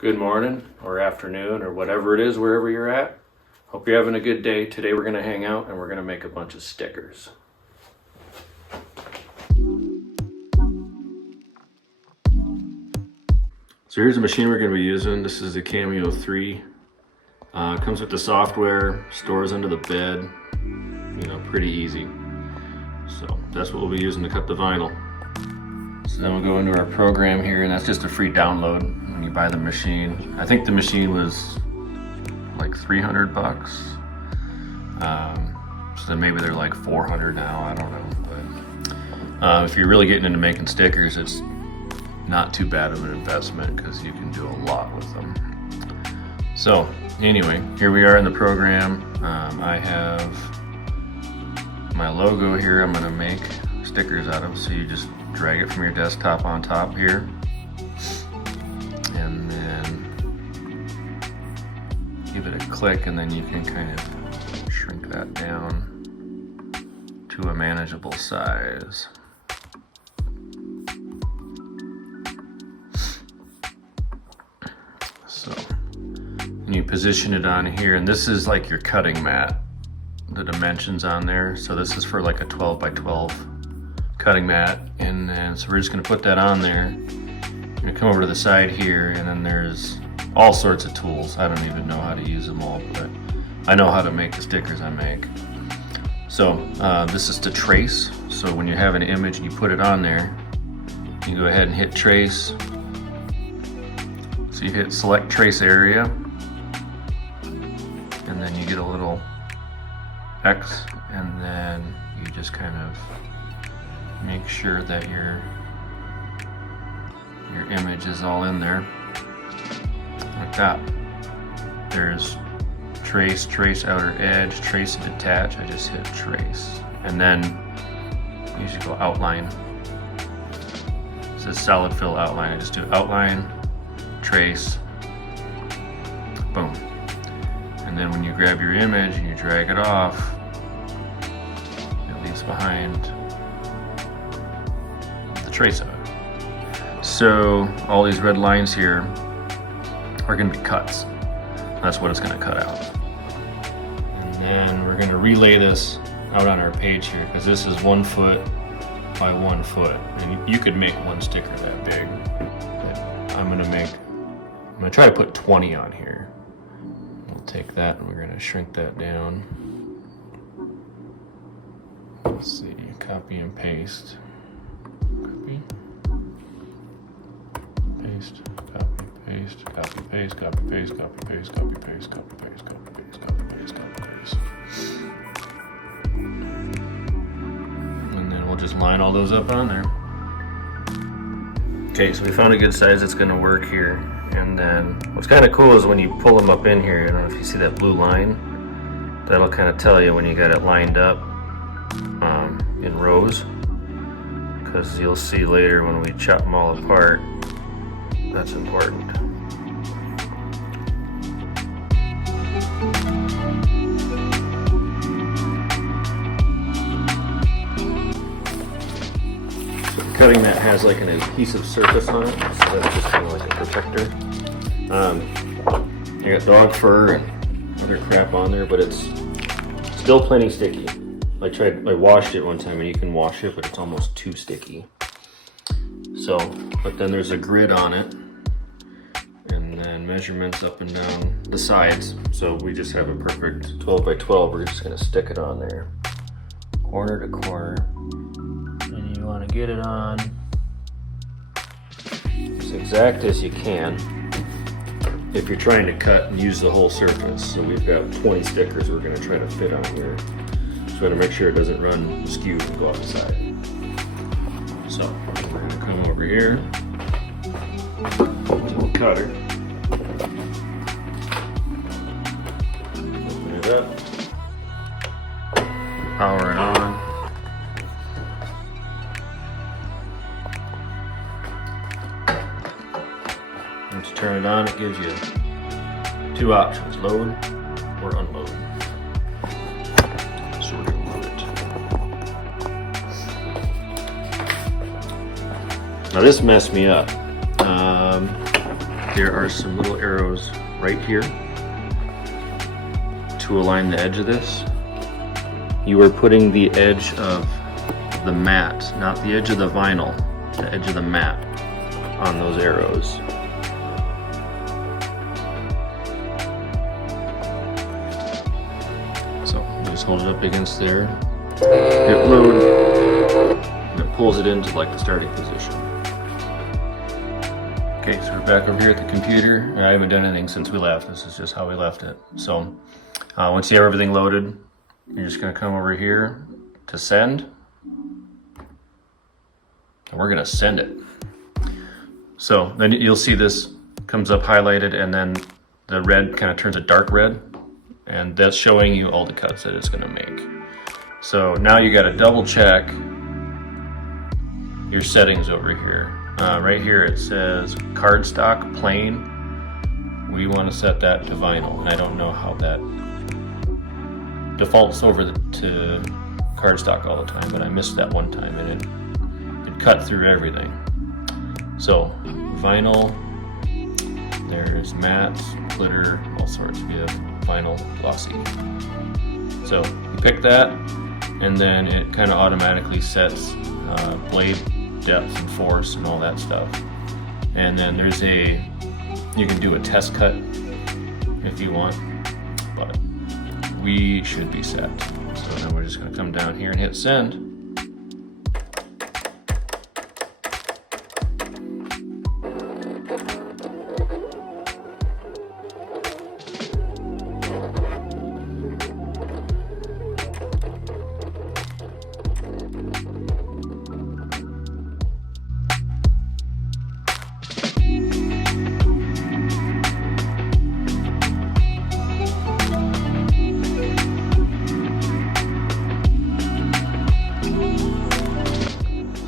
good morning or afternoon or whatever it is wherever you're at. Hope you're having a good day. Today we're going to hang out and we're going to make a bunch of stickers. So here's the machine we're going to be using. This is the Cameo 3. It comes with the software, stores under the bed, pretty easy. So that's what we'll be using to cut the vinyl. So then we'll go into our program here, and that's just a free download when you buy the machine. I think the machine was like $300. So then maybe they're like 400 now, I don't know. But if you're really getting into making stickers, it's not too bad of an investment because you can do a lot with them. So anyway, here we are in the program. I have my logo here I'm gonna make stickers out of. So you just drag it from your desktop on top here. And then give it a click, and then you can kind of shrink that down to a manageable size. So, and you position it on here, and this is like your cutting mat, the dimensions on there. So this is for like a 12 by 12 cutting mat, and then so we're just going to put that on there. I'm going to come over to the side here, and then there's all sorts of tools. I don't even know how to use them all, but I know how to make the stickers I make. So this is to trace. So when you have an image and you put it on there, you go ahead and hit trace. So you hit select trace area, and then you get a little X, and then you just kind of make sure that your image is all in there, like that. There's trace, trace outer edge, trace and detach. I just hit trace, and then you should go outline. It says solid fill outline. I just do outline, trace, boom. And then when you grab your image and you drag it off, it leaves behind the trace of it. So all these red lines here are going to be cuts. That's what it's going to cut out. And then we're going to relay this out on our page here, because this is 1 foot by 1 foot. And you could make one sticker that big. But I'm going to try to put 20 on here. We'll take that and we're going to shrink that down. Let's see, copy and paste. Copy, paste, copy, paste, copy, paste, copy, paste, copy, paste, copy, paste, copy, paste, copy, paste, copy, paste, copy, paste. And then we'll just line all those up on there. Okay, so we found a good size that's going to work here. And then what's kind of cool is when you pull them up in here, I don't know if you see that blue line, that'll kind of tell you when you got it lined up in rows, because you'll see later when we chop them all apart, that's important. So the cutting mat has like an adhesive surface on it, so that's just kind of like a protector. I got dog fur and other crap on there, but it's still plenty sticky. I washed it one time, and you can wash it, but it's almost too sticky. So, but then there's a grid on it, and then measurements up and down the sides. So we just have a perfect 12 by 12. We're just gonna stick it on there, corner to corner. And you wanna get it on as exact as you can if you're trying to cut and use the whole surface. So we've got 20 stickers we're gonna try to fit on here. Just wanna make sure it doesn't run skewed and go out the side. So we're gonna come over here to the cutter, open it up, power it on. Once you turn it on, it gives you two options, load or unload. So we're gonna load it. Now this messed me up. there are some little arrows right here to align the edge of this. You are putting the edge of the mat, not the edge of the vinyl, the edge of the mat on those arrows. So just hold it up against there, hit load, and it pulls it into like the starting position. Okay, so we're back over here at the computer. I haven't done anything since we left. This is just how we left it. So once you have everything loaded, you're just gonna come over here to send, and we're gonna send it. So then you'll see this comes up highlighted, and then the red kind of turns a dark red, and that's showing you all the cuts that it's gonna make. So now you gotta double check your settings over here. Right here it says cardstock plain. We want to set that to vinyl, and I don't know how that defaults over to cardstock all the time, but I missed that one time and it cut through everything. So vinyl, there's matte, glitter, all sorts. We have vinyl glossy. So you pick that, and then it kind of automatically sets blade depth and force and all that stuff. And then there's you can do a test cut if you want, but we should be set. So now we're just going to come down here and hit send.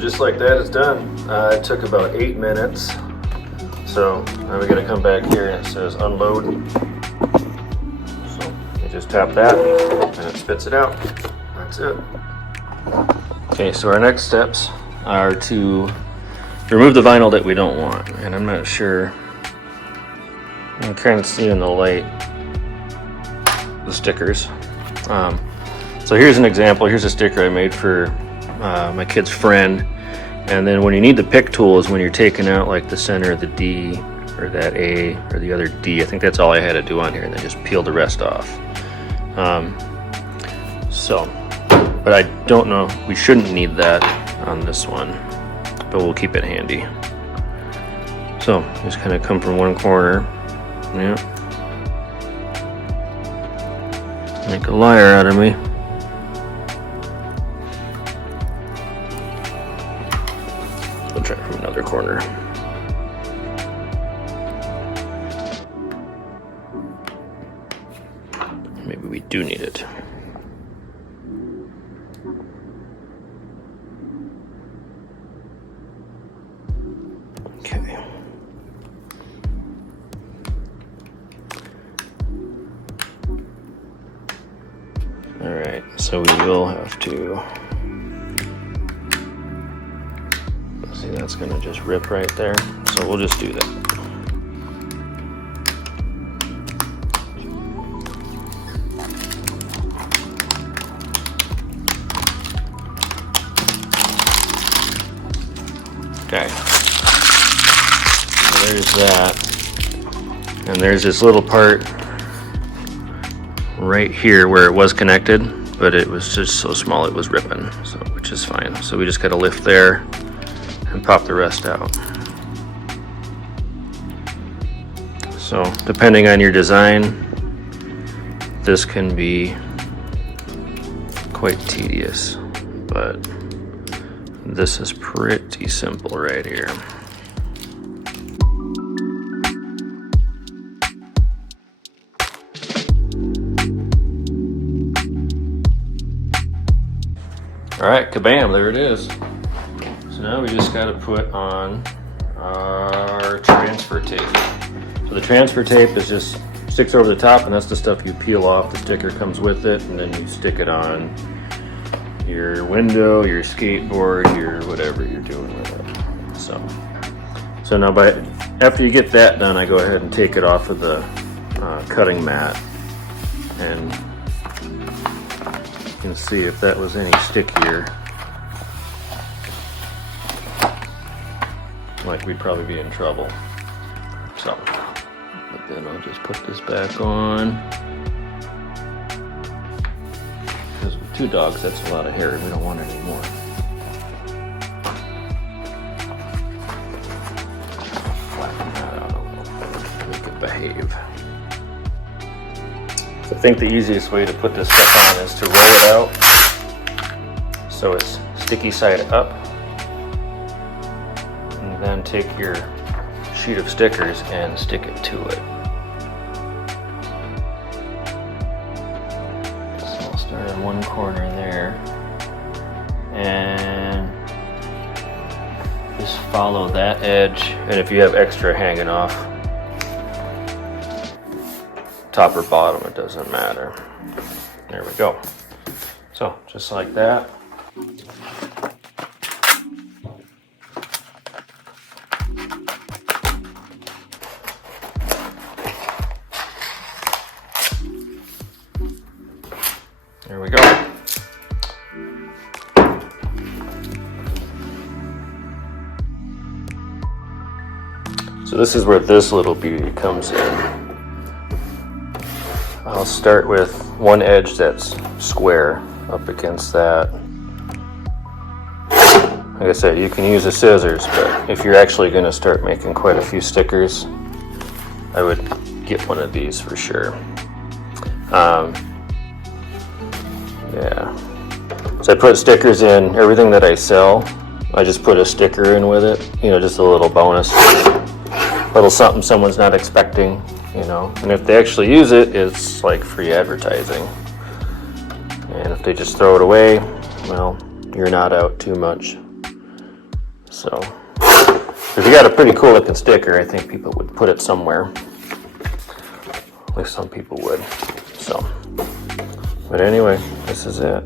Just like that, it's done. It took about 8 minutes. So now we're gonna come back here and it says unload. So you just tap that and it spits it out. That's it. Okay, so our next steps are to remove the vinyl that we don't want. And I'm not sure, you can kind of see in the light the stickers. So here's an example. Here's a sticker I made for my kid's friend. And then when you need the pick tool is when you're taking out like the center of the D or that A or the other D. I think that's all I had to do on here, and then just peel the rest off. But I don't know, we shouldn't need that on this one, but we'll keep it handy. So just kind of come from one corner, yeah. Make a liar out of me. We'll try from another corner. Maybe we do need it. Okay. All right, so we will have to. See, that's gonna just rip right there. So we'll just do that. Okay. So there's that. And there's this little part right here where it was connected, but it was just so small it was ripping, so which is fine. So we just gotta lift there and pop the rest out. So depending on your design, this can be quite tedious, but this is pretty simple right here. All right, kabam, there it is. So now we just got to put on our transfer tape. So the transfer tape is just sticks over the top, and that's the stuff you peel off. The sticker comes with it, and then you stick it on your window, your skateboard, your whatever you're doing with it. So now by After you get that done, I go ahead and take it off of the cutting mat, and you can see if that was any stickier, like we'd probably be in trouble. So, but then I'll just put this back on. Because with 2 dogs, that's a lot of hair, and we don't want any more. Flatten that out a little, make it behave. So I think the easiest way to put this stuff on is to roll it out so it's sticky side up, and then take your sheet of stickers and stick it to it. So I'll start in one corner there and just follow that edge, and if you have extra hanging off, top or bottom, it doesn't matter. There we go. So just like that. There we go. So this is where this little beauty comes in. I'll start with one edge that's square up against that. Like I said, you can use the scissors, but if you're actually going to start making quite a few stickers, I would get one of these for sure. Yeah. So I put stickers in everything that I sell. I just put a sticker in with it, you know, just a little bonus, little something someone's not expecting, you know. And if they actually use it, it's like free advertising. And if they just throw it away, well, you're not out too much. So if you got a pretty cool looking sticker, I think people would put it somewhere. At least some people would. So, but anyway, this is it.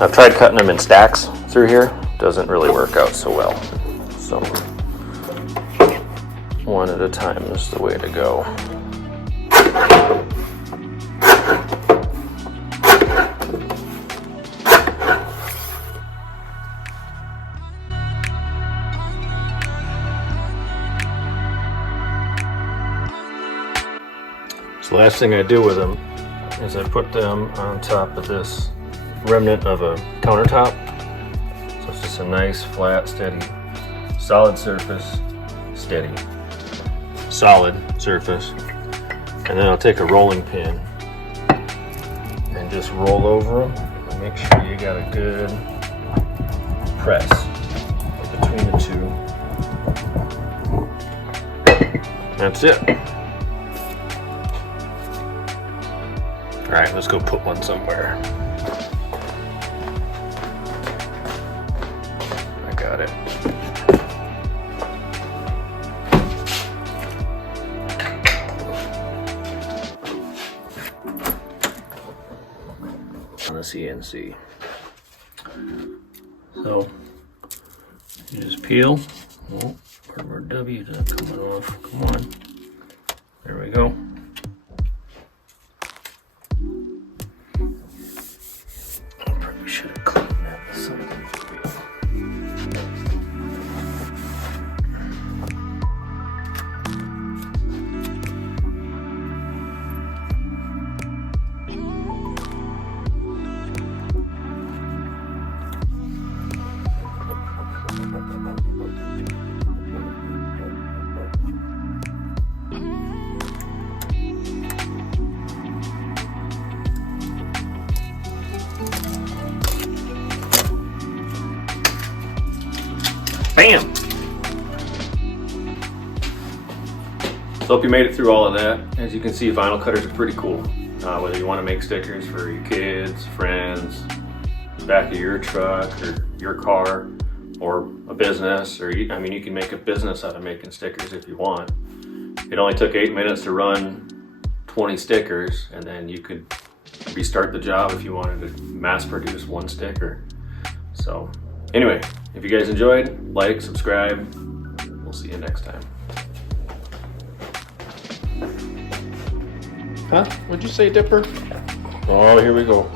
I've tried cutting them in stacks through here. Doesn't really work out so well. So one at a time is the way to go. So the last thing I do with them is I put them on top of this remnant of a countertop. So it's just a nice, flat, steady, solid surface. Steady, solid surface. And then I'll take a rolling pin and just roll over them and make sure you got a good press between the two. That's it. All right, let's go put one somewhere. I got it. On the CNC. So you just peel. Oh, where our W is coming off. Come on. There we go. Probably should have cleaned that with something. Bam! So hope you made it through all of that. As you can see, vinyl cutters are pretty cool. Whether you want to make stickers for your kids, friends, back of your truck or your car, or a business, or I mean, you can make a business out of making stickers if you want. It only took 8 minutes to run 20 stickers, and then you could restart the job if you wanted to mass produce one sticker. So anyway, if you guys enjoyed, like, subscribe. We'll see you next time. Huh? What'd you say, Dipper? Oh, here we go.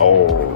Oh.